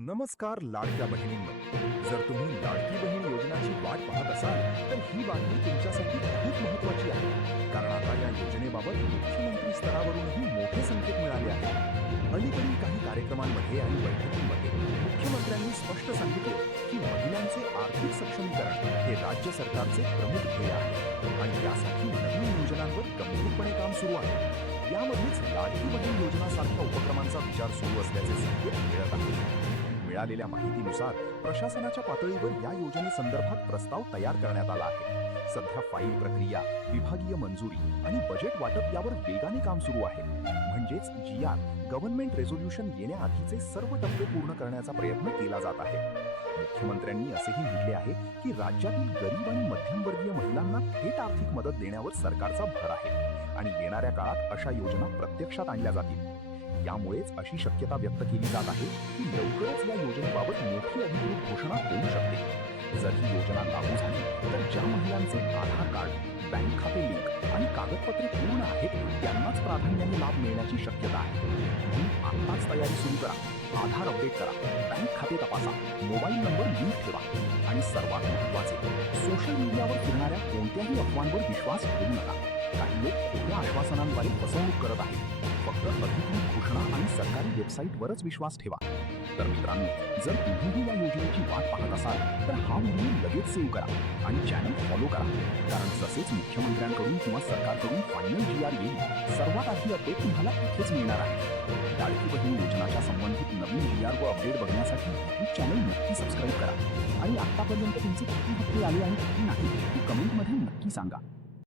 नमस्कार लाडक्या बहिणींनो. जर तुम्ही लाडकी बहीण योजनाची वाट पाहत असाल तर ही बातमी तुमच्यासाठी खूप महत्त्वाची आहे. कारण आता या योजनेबाबत मुख्यमंत्री स्तरावरूनही मोठे संकेत मिळाले आहेत. अलीकडील काही कार्यक्रमांमध्ये आणि बैठकींमध्ये मुख्यमंत्र्यांनी स्पष्ट सांगितले की महिलांचे आर्थिक सक्षमीकरण हे राज्य सरकारचे प्रमुख ध्येय आहे आणि त्यासाठी नवीन योजनांवर गंभीरपणे काम सुरू आहे. यामध्येच लाडकी बहीण योजनासारख्या उपक्रमांचा विचार सुरू असल्याचे संकेत मिळत आहेत. मिळालेल्या माहितीनुसार प्रशासनाच्या पातळीवर या योजनेसंदर्भात प्रस्ताव तयार करण्यात आला आहे. सध्या फाईल प्रक्रिया, विभागीय मंजुरी आणि बजेट वाटप यावर वेगाने काम सुरू आहे. म्हणजेच गव्हर्नमेंट रेझोल्यूशन येण्याआधीचे सर्व टप्पे पूर्ण करण्याचा प्रयत्न केला जात आहे. मुख्यमंत्र्यांनी असेही म्हटले आहे की राज्यातील गरीब आणि मध्यमवर्गीय महिलांना थेट आर्थिक मदत देण्यावर सरकारचा भर आहे आणि येणाऱ्या काळात अशा योजना प्रत्यक्षात आणल्या जातील. यामुळेच अशी शक्यता व्यक्त केली जात आहे की लवकरच या योजनेबाबत मोठी अधिकृत घोषणा होऊ शकते. जर ही योजना लागू झाली तर ज्या महिलांचे आधार कार्ड, बँक खाते लिंक आणि कागदपत्रे पूर्ण आहेत त्यांनाच प्राधान्याने लाभ मिळण्याची शक्यता आहे. म्हणून आत्ताच तयारी सुरू करा. आधार अपडेट करा, बँक खाते तपासा, मोबाईल नंबर लिंक ठेवा आणि सर्वात महत्त्वाचे, सोशल मीडियावर फिरणाऱ्या कोणत्याही अफवांवर विश्वास ठेवू नका. काही लोक खोट्या आश्वासनांद्वारे फसवणूक करत आहेत. फक्त अधिकृत घोषणा आणि सरकारी वेबसाईटवरच विश्वास ठेवा. तर मित्रांनो, जर तुम्हीही या योजनेची वाट पाहत असाल तर हा व्हिडिओ लगेच सेव्ह करा आणि चॅनल फॉलो करा. कारण जसेच मुख्यमंत्र्यांकडून किंवा सरकारकडून फायनल GR येईल, सर्वात आधी अपडेट तुम्हाला इथेच मिळणार आहे. लाडकी बहीण योजनाच्या संबंधित नवीन GR व अपडेट बघण्यासाठी YouTube चॅनल नक्की सबस्क्राईब करा आणि आतापर्यंत तुमचे किती हप्ते आले आणि किती नाही ते कमेंटमध्ये नक्की सांगा.